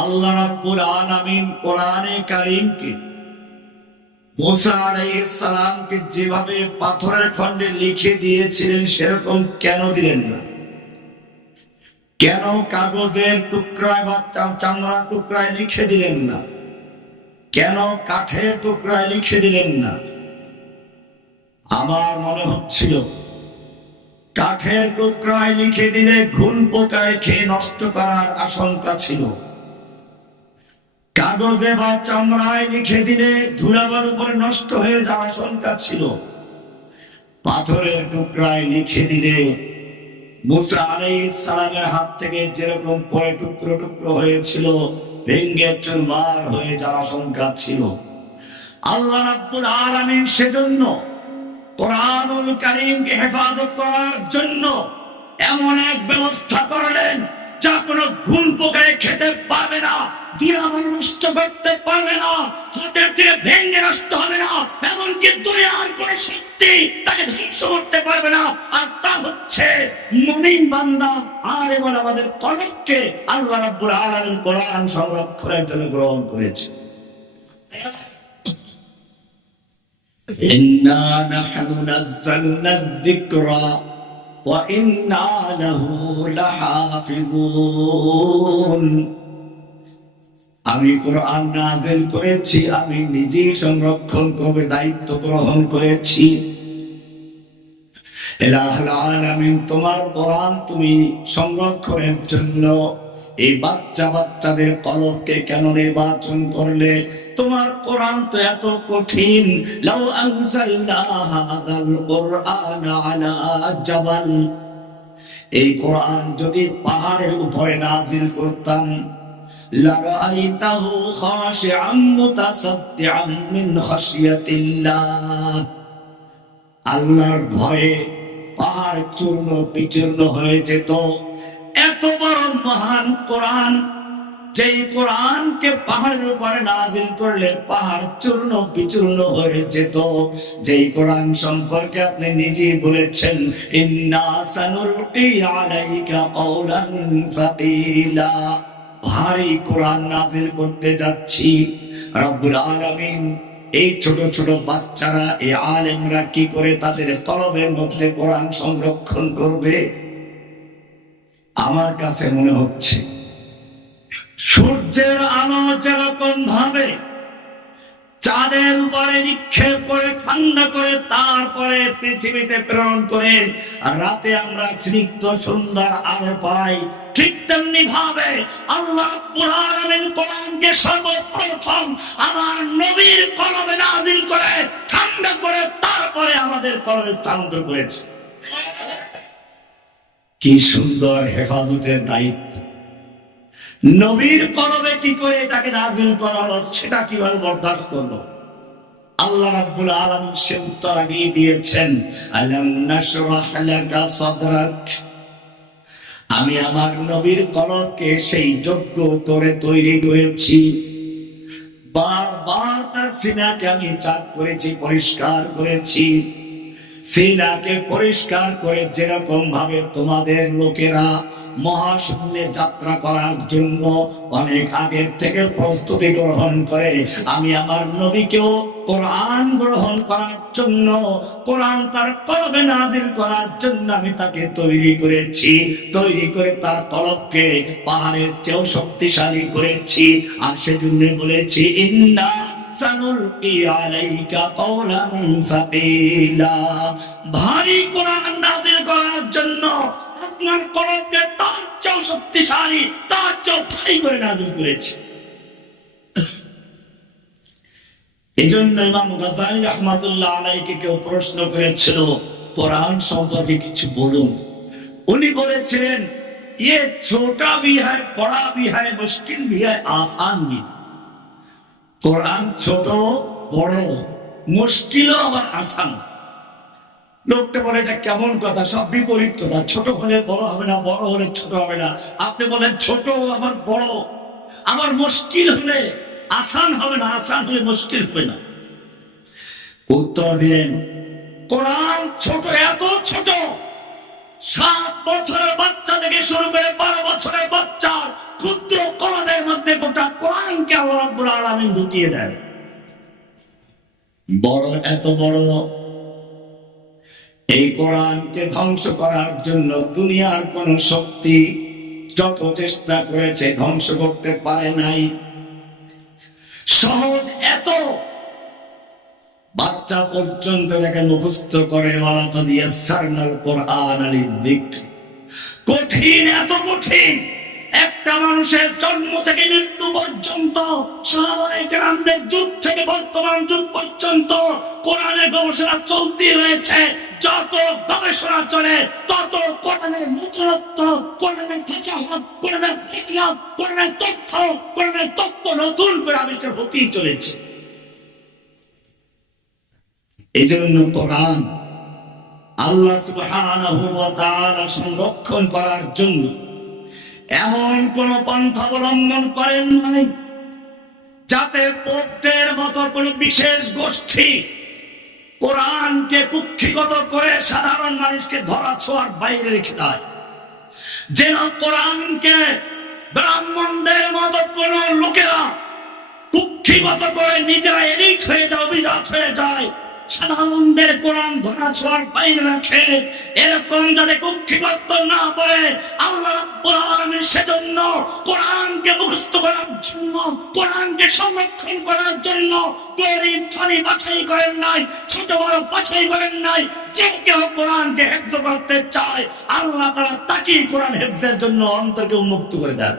আল্লাহ রাব্বুল আলামিন কোরআনে কারীমকে মুসা আলাইহিস সালামকে যেভাবে পাথরের খণ্ডে লিখে দিয়েছিলেন সেরকম কেন দিলেন না? কেন কাগজের টুকরায় বা চামড়ার টুকরায় লিখে দিলেন না? কেন কাঠের টুকরায় লিখে দিলেন না? আমার মনে হচ্ছিল কাঠের টুকরায় লিখে দিলে ঘুন পোকায় খেয়ে নষ্ট করার আশঙ্কা ছিল, কাগজে বা চামড়ায় লিখে দিলে ধুলাবালু উপরে নষ্ট হয়ে যাওয়ার আশঙ্কা ছিল, পাথরের টুকরায় লিখে দিলে মুসা আলাইহিস সালামের হাত থেকে যেরকম পরে টুকরো টুকরো হয়েছিল ভেঙ্গে চুরমার হয়ে যাওয়ার আশঙ্কা ছিল। আল্লাহ রাব্বুল আলামিন সেজন্য কোরআনুল কারীমকে হেফাজত করার জন্য এমন এক ব্যবস্থা করলেন যা কোনো ঘুন পোকায় খেতে পারবে না, ধুলাবালু নষ্ট করতে পারবে না, হাতের থেকে ভেঙে নষ্ট হবে না, এমনকি দুনিয়ার কোন শক্তি তাকে ধ্বংস করতে পারবে না। আর তা হচ্ছে মুমিন বান্দা। আর এবার আমাদের কলমকে আল্লাহ রাব্বুল আলামিন কোরআন সংরক্ষণের জন্য গ্রহণ করেছে। ইন্না নাহনু নাযালনা যিকরা ওয়া ইন্না লাহু লাহাফিজুন। আমি কোরআন নাযিল করেছি, আমি নিজেই সংরক্ষণ করবে দায়িত্ব গ্রহণ করেছি। ইলাহুল আলামিন, তোমার কোরআন তুমি সংরক্ষণের জন্য এই বাচ্চাদের কলবকে কেন নির্বাচন করলে? তোমার কোরআন তো এত কঠিন। লাউ আনজালনা হাযাল কুরআন আলা জাবাল, এই কোরআন যদি পাহাড়ের উপরে নাযিল করতাম, লারাআইতাহু খাশিআম মুতাসাদ্দিআন মিন খাশিয়াতিল্লাহ, আল্লাহর ভয়ে পাহাড় চূর্ণ বিচূর্ণ হয়ে যেত। এত বড় মহান কোরআন, যেই কোরআনকে পাহাড়ের উপরে নাযিল করলে পাহাড় চূর্ণ বিচূর্ণ হয়ে যেত, যেই কোরআন সম্পর্কে আপনি নিজেই বলেছেন ইন্না সানুলকি আলাইকা কওলান সাকিলা, ভারী কোরআন নাযিল করতে যাচ্ছি। রব্বুল আলামিন এই ছোট ছোট বাচ্চারা, এই আলেমরা কি করে তাদের কলবের মধ্যে কোরআন সংরক্ষণ করবে? আমার কাছে মনে হচ্ছে সূর্যের আলো যেরকম ভাবে চাঁদের উপরে নিক্ষেপ করে ঠান্ডা করে তারপরে পৃথিবীতে প্রেরণ করে রাতে আমরা স্নিগ্ধ সুন্দর আলো পাই, ঠিক তেমনি ভাবে আল্লাহ রাব্বুল আলামিন কোরআনকে সর্বপ্রথম আমার নবীর কলবে নাযিল করে ঠান্ডা করে তারপরে আমাদের কলবে স্থানান্তর করেছে। কি সুন্দর হেফাজতের দায়িত্ব! নবীর কলবে কি করে এটাকে নাযিল করা হলো, সেটা কিভাবে বরদাস্ত করলো? আল্লাহ রাব্বুল আলামিন সে উত্তর দিয়ে দিয়েছেন, আলাম নাশরাহ লাকা সাদরাক, আমি আমার নবীর কলবকে সেই যোগ্য করে তৈরি করেছি। বারবার তার সিনাকে আমি চাক করেছি, পরিষ্কার করেছি। সিনাকে পরিষ্কার করে যেরকম ভাবে তোমাদের লোকেরা মহাশূন্যে যাত্রা করার জন্য অনেক আগের থেকে প্রস্তুতি গ্রহণ করে, আমি আমার নবীকেও কোরআন গ্রহণ করার জন্য, কোরআন তার কলবে নাযিল করার জন্য আমি তাকে তৈরি করেছি। তৈরি করে তার কলবকে পাহাড়ের চেয়েও শক্তিশালী করেছি। আর সেজন্য বলেছি ইন্না সানুলকি আলাইকা কওলান সাকিলা, ভারী কোরআন নাযিল করার জন্য আপনার কলবকে তার চেয়েও শক্তিশালী, তার চেয়েও ভারী করে নাযিল করেছি। এজন্য ইমাম গাযযালী রাহমাতুল্লাহ আলাইহিকে কেউ প্রশ্ন করেছিল কোরআন সম্পর্কে কিছু বলুন। উনি বলেছিলেন ये छोटा भी है, बड़ा भी है, मुश्किल भी है, आसान भी। কোরআন ছোট বড়, মুশকিল আবার আসান। লোকটা বলে এটা কেমন কথা, সব বিপরীত কথা, ছোট হলে বড় হবে না, বড় হলে ছোট হবে না। আপনি বলেন ছোট আবার বড়, আবার মুশকিল হলে আসান হবে না, আসান হলে মুশকিল হবে না। উত্তর দিলেন কোরআন ছোট, এত ছোট 7 বছরের বাচ্চা থেকে শুরু করে 12 বছরের বাচ্চার ক্ষুদ্র কলমের মধ্যে গোটা কোরআনকে আল্লাহ রাব্বুল আলামিন ঢুকিয়ে দেন। এত বড় এই কোরআনকে ধ্বংস করার জন্য দুনিয়ার কোন শক্তি যত চেষ্টা করেছে ধ্বংস করতে পারে নাই। সহজ এত বাচ্চা পর্যন্ত এটাকে মুখস্থ করে ওয়ালাকাদ ইয়াসসারনাল কোরআন লিযিকর। কঠিন, এত কঠিন। একটা মানুষের জন্ম থেকে মৃত্যু পর্যন্ত, সাহাবায়ে কেরামদের যুগ থেকে বর্তমান যুগ পর্যন্ত কোরআনের গবেষণা চলতে রয়েছে। যত গবেষণা চলে তত কোরআনের নতুনত্ব, কোরআনের ফাসাহাত, কোরআনের বিজ্ঞান, কোরআনের তথ্য নতুন করে আবিষ্কার হতেই চলেছে। এই জন্য কোরআন আল্লাহ সুবহানাহু ওয়া তাআলা সংরক্ষণ করার জন্য এমন কোন পন্থা অবলম্বন করেন নাই যাতে পোপদের মতো কোন বিশেষ গোষ্ঠী কোরআনকে কুক্ষিগত করে সাধারণ মানুষকে ধরা ছোঁয়ার বাইরে রেখে দেয়। যেন কোরআনকে ব্রাহ্মণদের মতো কোন লোকেরা কুক্ষিগত করে নিজেরা এডিট হয়ে যায়, অভিজাত হয়ে যায়, সাধারণদের কোরআন ধরা ছোঁয়ার বাইরে রাখে। এরকম যাতে কুক্ষিগত না বলে আল্লাহ রাব্বুল আলামিন সেজন্য কোরআনকে মুখস্থ করার জন্য, কোরআনকে সংরক্ষণ করার জন্য গরীব ধনী বাছাই করেন নাই, ছোট বড় বাছাই করেন নাই। যে কেউ কোরআনকে হেফজ করতে চায় আল্লাহ তাআলা তাকেই কোরআন হেফজের জন্য অন্তরকে উন্মুক্ত করে দেন।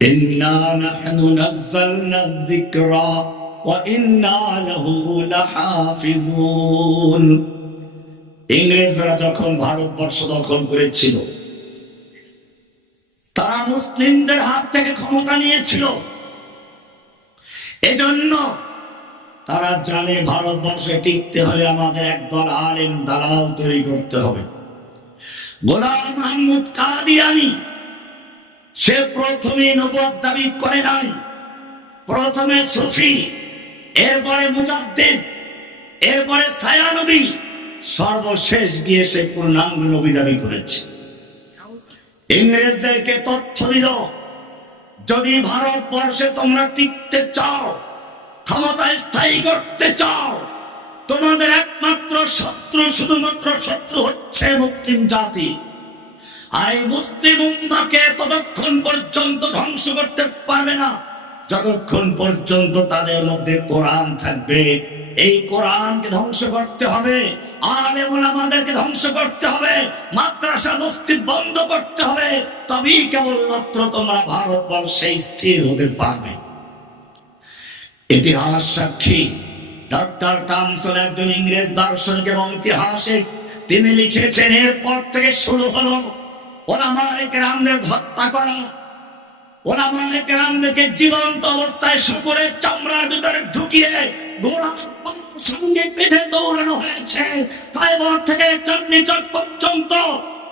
ইন্না নাহনু নাযালনা যিকরা ওয়া ইন্না লাহু লাহাফিজুন। ইংরেজরা যখন ভারতবর্ষ দখল করেছিল, তারা মুসলিমদের হাত থেকে ক্ষমতা নিয়েছিল। এজন্য তারা জানে ভারতবর্ষে টিকতে হলে আমাদের একদল আলেম দালাল তৈরি করতে হবে। গোলাম মাহমুদ কাদিয়ানী সে প্রথমে নবুয়ত দাবি করে নাই, প্রথমে সুফি, এরপরে মুজাদ্দিদ, এরপরে ছায়ানবী, সর্বশেষ গিয়ে সে পূর্ণাঙ্গ নবী দাবি করেছে। ইংরেজদেরকে তথ্য দিল, যদি ভারতবর্ষে তোমরা টিকতে চাও, ক্ষমতা স্থায়ী করতে চাও, তোমাদের একমাত্র শত্রু, শুধুমাত্র শত্রু হচ্ছে মুসলিম জাতি। আর এই মুসলিম উম্মাহকে ততক্ষণ পর্যন্ত ধ্বংস করতে পারবে না যতক্ষণ পর্যন্ত তাদের মধ্যে কোরআন থাকবে। এই কোরআনকে ধ্বংস করতে হবে, আলেম ওলামাদেরকে ধ্বংস করতে হবে, মাদ্রাসা মসজিদ বন্ধ করতে হবে, তবেই কেবলমাত্র তোমরা ভারতবর্ষে স্থির হতে পারবে। ইতিহাস সাক্ষী ডক্টর টামসন একজন ইংরেজ দার্শনিক এবং ইতিহাসিক, তিনি লিখেছেন এরপর থেকে শুরু হলো ওলামায়ে কেরামদের হত্যা করা, ওলামায়ে কেরামদেরকে জীবন্ত অবস্থায় শুকুরের চামড়ার ভিতরে ঢুকিয়ে ঘোড়ার সঙ্গে পেছনে দৌড়ানো হয়েছে। ফাইবার থেকে চাঁদনী চক পর্যন্ত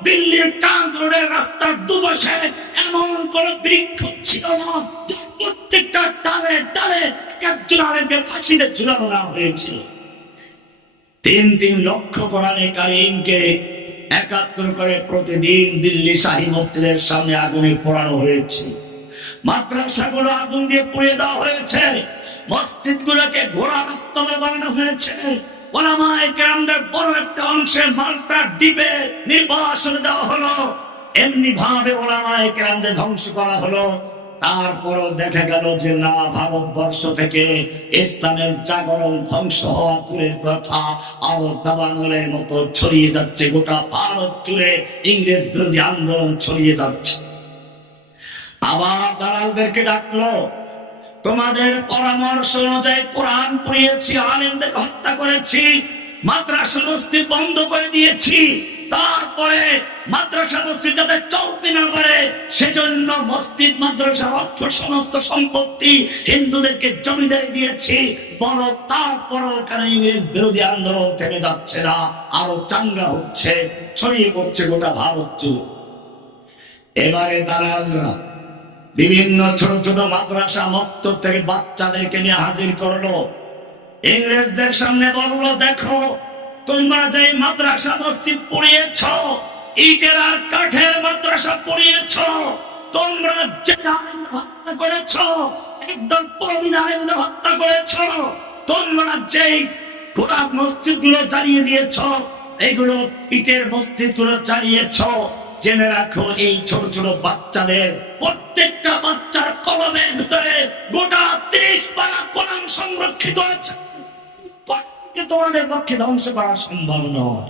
দিল্লির ট্রাঙ্ক রোডের রাস্তার দুপাশে এমন কোন বৃক্ষ ছিল না যে প্রত্যেকটা ডালে ডালে একজন আলেমকে ফাঁসিতে ঝুলানো না হয়েছিল। 3 লক্ষ কোরআনে কারীমকে একাত্তর করে প্রতিদিন দিল্লি শাহী মসজিদের সামনে আগুনে পোড়ানো হয়েছে। মাদ্রাসাগুলো আগুন দিয়ে পুড়িয়ে দেওয়া হয়েছে, মসজিদগুলোকে ঘোড়া রাস্তা বানানো হয়েছে। ওলামায়ে কেরামদের বড় একটা অংশের মাল্টার দ্বীপে নির্বাসনে দেওয়া হলো। এমনি ভাবে ওলামায়ে কেরামদের ধ্বংস করা হলো। তারপরও দেখা গেল যে না, ভারতবর্ষ থেকে ইসলামের জাগরণ ধ্বংস হওয়া দূরের কথা, আরো দাবানলের মতো ছড়িয়ে যাচ্ছে। গোটা ভারত জুড়ে ইংরেজ বিরোধী আন্দোলন ছড়িয়ে যাচ্ছে। আবার দালালদেরকে ডাকলো, তোমাদের পরামর্শ অনুযায়ী কোরআন পড়িয়েছি, আলেমদের হত্যা করেছি, মাদ্রাসা মসজিদ বন্ধ করে দিয়েছি, তারপরে মাদ্রাসা মসজিদ যাতে চলতে না পারে সেজন্য মসজিদ মাদ্রাসার অর্থ সমস্ত সম্পত্তি হিন্দুদেরকে জমিদারি দিয়েছি। বলো তারপরও কেন ইংরেজ বিরোধী আন্দোলন থেমে যাচ্ছে না, আরো চাঙ্গা হচ্ছে, ছড়িয়ে পড়ছে গোটা ভারত জুড়ে। এবারে দালালরা বিভিন্ন ছোট ছোট মাদ্রাসা মক্তব থেকে বাচ্চাদেরকে নিয়ে হাজির করলো, ইংরেজদের সামনে বললো, দেখো তোমরা যে মাদ্রাসা মসজিদ পড়িয়েছ, ইটের আর কাঠের মাদ্রাসা পড়িয়েছ, তোমরা যে হত্যা করেছ, একদল প্রবীণ আলেমদের হত্যা করেছ, তোমরা যে গোটা মসজিদ গুলো জ্বালিয়ে দিয়েছ, এগুলো ইটের মসজিদ গুলো জ্বালিয়েছ, জেনে রাখো এই ছোট ছোট বাচ্চাদের প্রত্যেকটা বাচ্চার কলমের ভিতরে গোটা 30 পারা কোরআন সংরক্ষিত আছে। তোমাদের পক্ষে ধ্বংস করা সম্ভব নয়।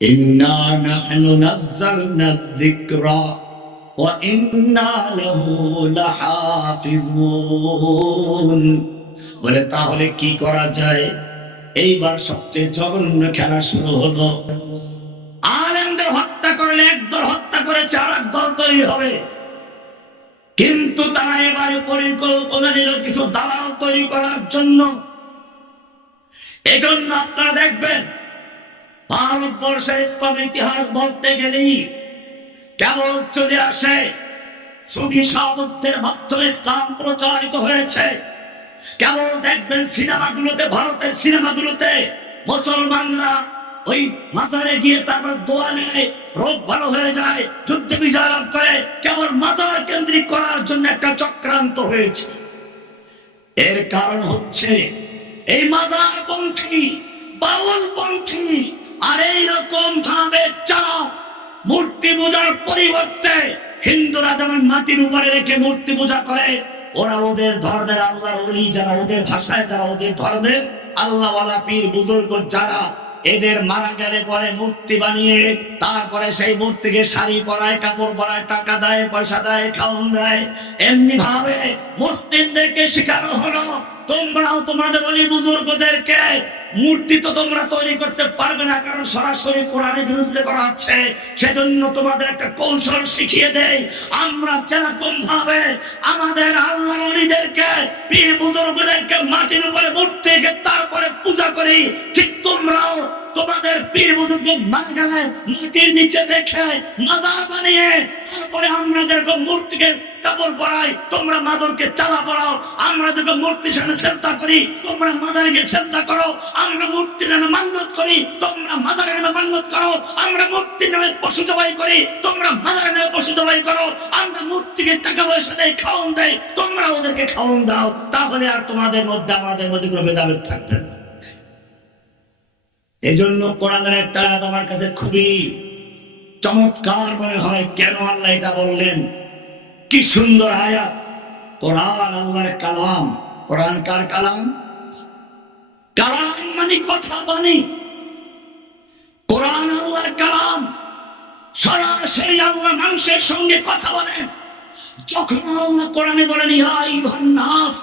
ইন্না নাহনু নাযালনা যিকরা ওয়া ইন্না লাহু লাহাফিজুন। বলে তাহলে কি করা যায়? এইবার সবচেয়ে জঘন্য খেলা শুরু হলো। আলেমদের হত্যা করলে একদল হত্যা করেছে, আর একদল তৈরি হবে, কিন্তু তারা এবারে পরিকল্পনা নিল কিছু দালাল তৈরি করার জন্য। এজন্য আপনারা দেখবেন ভারতবর্ষের ইসলাম ইতিহাস বলতে গেলেই কেবল চলে আসে সুফি সাধকদের মাধ্যমে ইসলাম প্রচারিত হয়েছে। কেবল দেখবেন সিনেমাগুলোতে, ভারতের সিনেমাগুলোতে মুসলমানরা ওই মাজারে গিয়ে তারপর দোয়া নেয়, রোগ ভালো হয়ে যায়, যুদ্ধে বিজয় লাভ করে। কেবল মাজার কেন্দ্রিক করার জন্য একটা চক্রান্ত হয়েছে। এর কারণ হচ্ছে এই মাজার পন্থী, বাউল পন্থী আর এইরকম ভাবে যারা মূর্তি পূজার পরিবর্তে হিন্দুরা যেমন মাটির উপরে রেখে মূর্তি পূজা করে, ওরা ওদের ধর্মের আল্লাহর ওলি যারা, ওদের ভাষায় যারা ওদের ধর্মের আল্লাহওয়ালা পীর বুজুর্গ যারা, এদের মারা গেলে পরে মূর্তি বানিয়ে তারপরে সেই মূর্তিকে শাড়ি পরায়, কাপড় পরায়, টাকা দেয়, পয়সা দেয়, খাওয়ান দেয়। এমনি ভাবে মুসলিমদেরকে শেখানো হলো তোমরাও তোমাদের ওলি বুজুর্গদেরকে মূর্তি তো তোমরা তৈরি করতে পারবে না, কারণ সরাসরি কোরআনের বিরুদ্ধে করা হচ্ছে। সেজন্য তোমাদের একটা কৌশল শিখিয়ে দেয়। আমরা যেরকম ভাবে আমাদের আল্লাহ ওলিদেরকে, পীর বুজুর্গদেরকে মাটির উপরে মূর্তি রেখে তারপরে পূজা করি, ঠিক তোমরাও তোমাদের পীর বুজুর্গের মাঝখানে মাটির নিচে রেখে মাজার বানিয়ে তারপরে আমরা যেরকম মূর্তিকে কাপড় পরাই, তোমরা মাজারকে চালা পরাও। আমরা যখন মূর্তির সামনে সেজদা করি, তোমরা মাজারে গিয়ে সেজদা করো। আমরা মূর্তির নামে মান্যত করি, তোমরা মাজারের নামে মান্যত করো। আমরা মূর্তির নামে পশু জবাই করি, তোমরা মাজারের নামে পশু জবাই করো। আমরা মূর্তিকে টাকা পয়সা দেয়, খাওয়ান দেয়, তোমরা ওদেরকে খাওয়ান দাও। তাহলে আর তোমাদের মধ্যে আমাদের মধ্যে কোনো ভেদাভেদ থাকবে না। এই জন্য কোরআনের একটা আয়াত আমার কাছে খুবই চমৎকার মনে হয়। কেন আল্লাহ এটা বললেন? কি সুন্দর আয়াত! কোরআন আল্লাহর কালাম। কোরআন কার কালাম? কালাম মানে কথা বাণী। কোরআন আল্লাহর কালাম, সরাসরি আল্লাহ মানুষের সঙ্গে কথা বলেন। যখন আল্লাহ কোরআনে বলেন ইয়া আইয়ুহান নাস,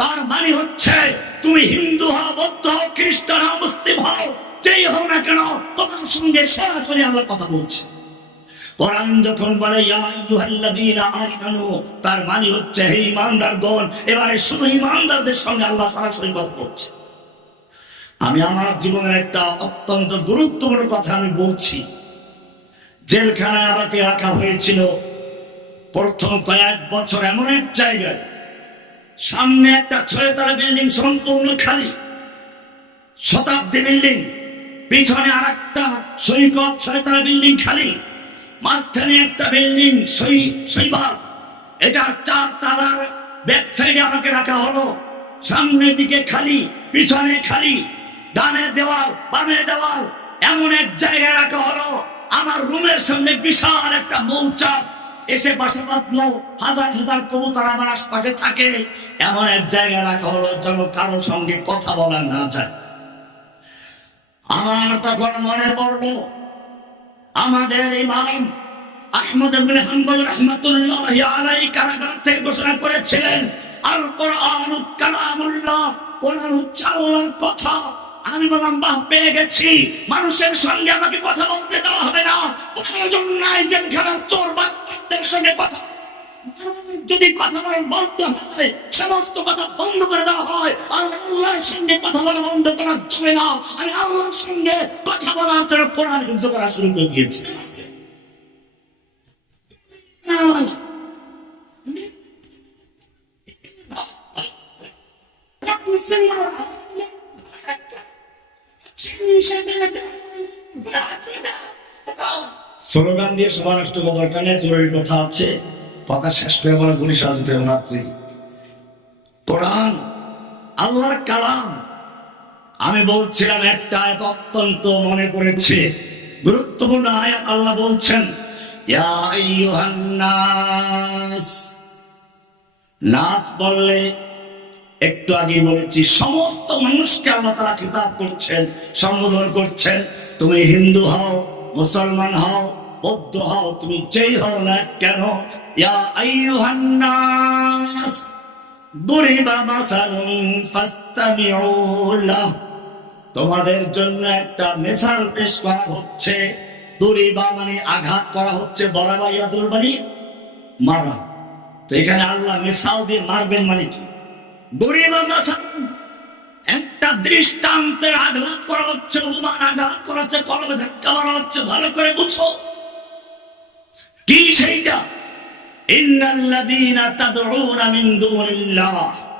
তার মানে হচ্ছে তুমি হিন্দু হও, বৌদ্ধ হও, খ্রিস্টান হও, মুসলিম হও, যেই হও না কেন, তোমার সঙ্গে সরাসরি আল্লাহ কথা বলছে। কোরআন যখন বলে ইয়া আইয়ুহাল্লাযীনা আমানু, তার মানে হচ্ছে হে ঈমানদারগণ। এবারে শুধু ঈমানদারদের সঙ্গে আল্লাহ সরাসরি কথা বলছে। আমি আমার জীবনের একটা অত্যন্ত গুরুত্বপূর্ণ কথা আমি বলছি। জেলখানায় আমাকে রাখা হয়েছিল প্রথম কয়েক বছর এমন এক জায়গায়, সামনে একটা 6 তলা বিল্ডিং সম্পূর্ণ খালি, শতাব্দী বিল্ডিং, পিছনে আর একটা সৈকত 6 তলা বিল্ডিং খালি, মাঝখানে একটা বিল্ডিং শৈবাল, এটা 4 তলার ব্যাক সাইডে আমাকে রাখা হলো। সামনের দিকে খালি, পিছনে খালি, ডানে দেওয়াল, বামে দেওয়াল, এমন এক জায়গায় রাখা হলো। আমার রুমের সামনে বিশাল একটা মৌচাক এসে বাসা বাঁধলো, হাজার হাজার কবুতর আমার আশপাশে থাকে। এমন এক জায়গায় রাখা হলো যেন কারোর সঙ্গে কথা বলা না যায়। আমার তখন মনে পড়লো আমাদের ইমাম আহমদ ইবনে হাম্বল রাহমাতুল্লাহি আলাইহি কারাগার থেকে ঘোষণা করেছিলেন আল কোরআনু কালামুল্লাহ, কোরআন হচ্ছে আল্লাহর কথা। আমি বললাম বাহ, পেয়ে গেছি, মানুষের সঙ্গে আমাকে কথা বলতে দেওয়া হবে না। প্রয়োজন নাই জেলখানার চোর বাটপারদের সঙ্গে কথা, যদি কথা বলতে হয় সমস্ত কথা বন্ধ করে দেওয়া হয়। আর আল্লাহর সঙ্গে কথা বলা বন্ধ করা যাবে না। আমি আল্লাহর সঙ্গে কথা বলার জন্য কোরআন হিফজ করা শুরু করে দিয়েছি। স্লোগান দিয়ে সময় নষ্ট করার দরকার নেই, জরুরি কথা আছে, কথা শেষ করে বলে গুলি সাজতে রাত্রি। কোরআন আল্লাহর কালাম। আমি বলছিলাম একটা আয়াত অত্যন্ত মনে পড়েছে, গুরুত্বপূর্ণ আয়াত। আল্লাহ বলছেন ইয়া আইয়ুহান নাস। নাস বললে একটু আগে বলেছি সমস্ত মানুষকে আল্লাহ তাআলা খিতাব করছেন, সম্বোধন করছেন। তুমি হিন্দু হও, মুসলমান হও, বৌদ্ধ হও, তুমি যেই হও না কেন, ইয়া আইয়ুহান নাস দুরিবা মাসালুন ফাসতামিউ লাহু। তোমাদের জন্য একটা মেসাল পেশ করা হচ্ছে। দুরিবা মানে আঘাত করা হচ্ছে, বরাবা ইয়াদুল মানে মারা। তো এখানে আল্লাহ মেসাল দিয়ে মারবেন মানে কি? দুরিবা মাসাল একটা দৃষ্টান্তের আঘাত করা হচ্ছে, উপমান আঘাত করা হচ্ছে, কলমে ধাক্কা মারা হচ্ছে। ভালো করে বুঝো কি সেইটা। ইন্নাল্লাযীনা তাদউনা মিন দুনিল্লাহ,